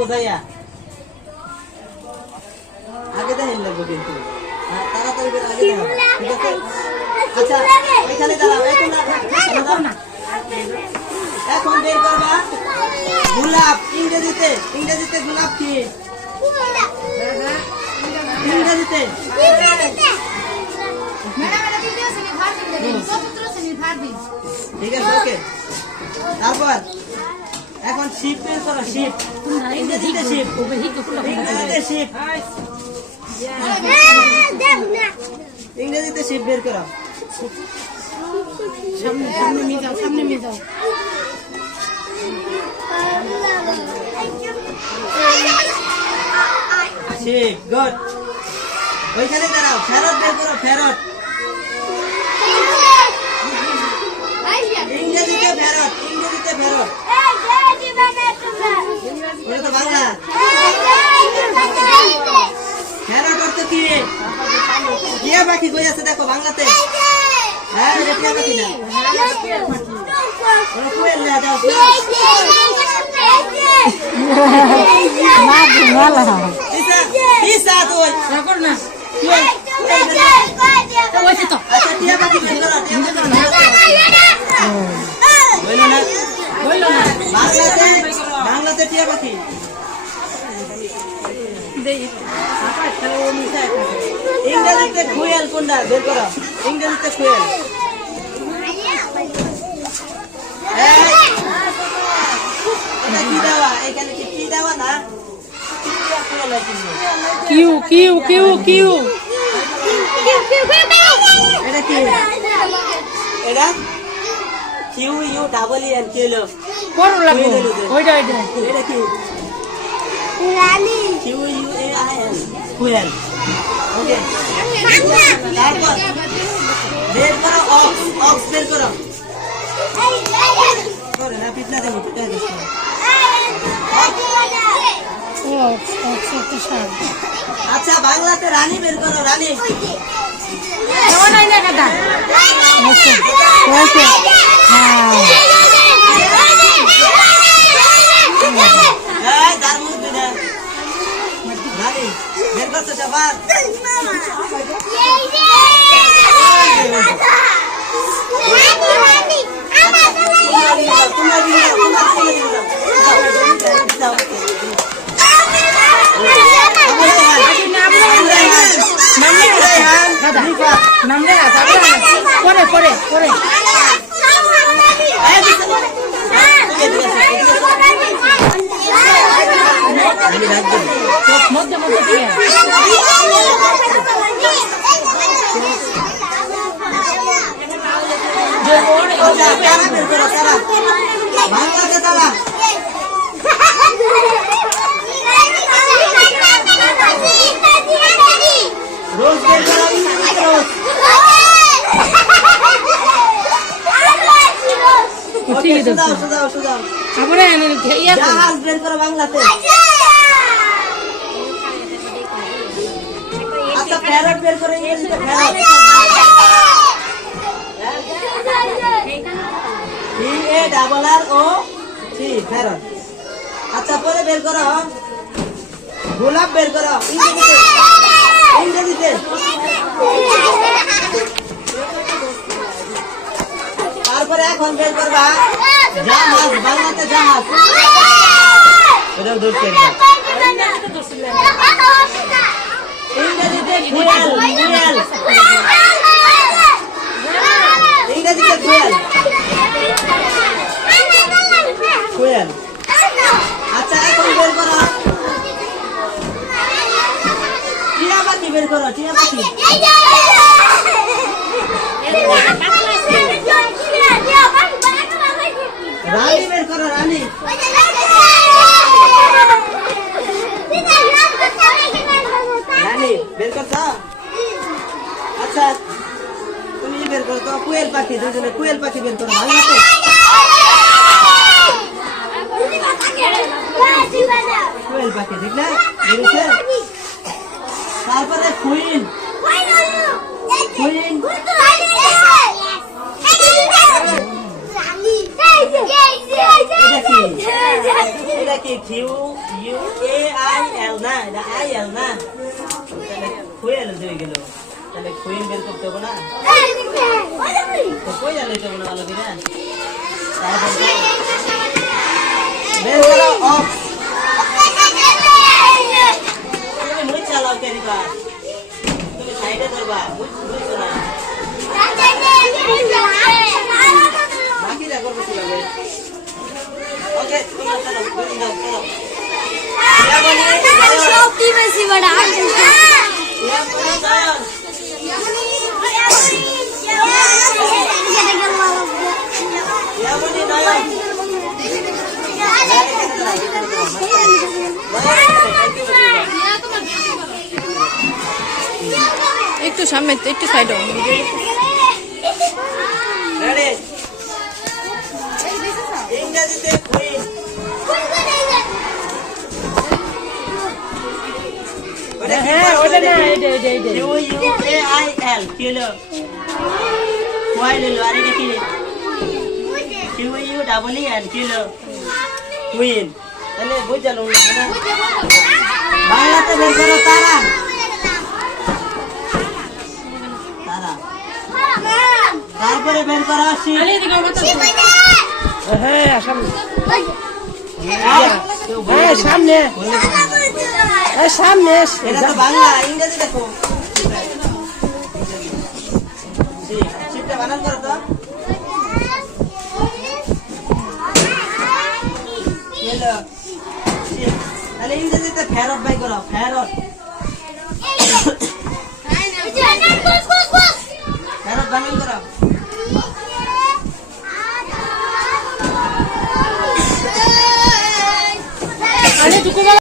কোথায়া? আগে দেখেন লাগবে কিন্তু। হ্যাঁ, তাড়াতাড়ি করে আগে ঠিক আছে? আচ্ছা এখানে দাঁড়াও এখন এখন বের করবা। গোলাপ ইংরেজিতে ইংরেজিতে গোলাপ কি? ইংরেজিতে। ঠিক আছে ওকে। তারপর? এখন শিপ বের করো শিপ ইংরেজিতে শিপ ইংরেজিতে শিপ ইংরেজিতে শিপ বের করো। সামনে নিয়ে যাও সামনে নিয়ে যাও শিপ গুড ওইখানে দাঁড়াও ফেরত বের করো ফেরত। ইংরেজিতে ফেরত। ইংরেজিতে ফেরত। ওটা তো বাংলা ফেরত অর্থ কি টিয়া পাখি কই আছে দেখো বাংলাতে? হ্যাঁ এটা টিয়া পাখি না ওরা কুয়েল ইসা ইসা তুই না। কুয়েল কুয়েল বের করো। ওই তো আচ্ছা টিয়া পাখি বের করো টিয়া পাখি বলল না বলল না বাংলাতে বাংলাতে টিয়া পাখি? ইংরেজিতে কুয়েল কোনটা? বের করো। ইংরেজিতে এটা কি দেওয়া? এখানে কি কি দেওয়া না? Q Q Q Q. এটা কি? এটা? কিউ ইউ ডাবল এন কিলো বড় লাগবে ওইটা ওইটা এটা কি Q U A I N quail okay তারপর বের করো অক্স অক্স বের করো করে না পিছলা দেবো পিছলা দেবো ও একটা সার আচ্ছা বাংলাতে রানী বের করো রানী না কাটা ওকে হ্যাঁ এই তার মুখ দিনে রানী বের করছ চাপার তোমরা তারা তারা ঠিক আছে সুদাও তারপরে জাহাজ বের করো বাংলাতে। আচ্ছা প্যারট বের করো ইংরেজিতে parrot A double R O C parrot আচ্ছা পরে বের করো। গোলাপ বের করো। ইংরেজিতে। ইংরেজিতে। তারপরে এখন বের করবা। জাহাজ বাংলাতে জাহাজ এটাও ধরতে ইংরেজিতে ফুয়েল ফুয়েল। ইংরেজিতে আচ্ছা এখন বের করো টিয়া পাখি বের করো টিয়া পাখি রানী বের করো রানী রানী বের করছ আচ্ছা তুমি বের করো তো কুয়েল পাখি দুজনে কুয়েল পাখি বের করো ভালো কুইন কুইন এটা কি Q U A I L না এটা আই এল না তাহলে খুয়েল হয়ে গেল। তাহলে খুইন বের করতে হবে না? কই জানলে তো না ভালো করে। বের করো। অফ। ওকে তোমরা চলো বেরিয়ে যাও চলো ইয়া বলি যাও ইয়া বলি যাও একটু সামনে একটু সাইডে ready U U A I L কি হলো কোয়াইল হলো আর এটা কি ইউ ডাবল ই এন কি হলো কুইন তাহলে বুঝালো না বাংলাতে বের করো তারা তারা তারপরে বের করো হ্যাঁ সামনে হ্যাঁ সামনে সামনে এটা তো বাংলা ইংরেজি দেখো। শিবটা বানান করো তো। তাহলে ইংরেজিতে ফেরত বাই করো ফেরত।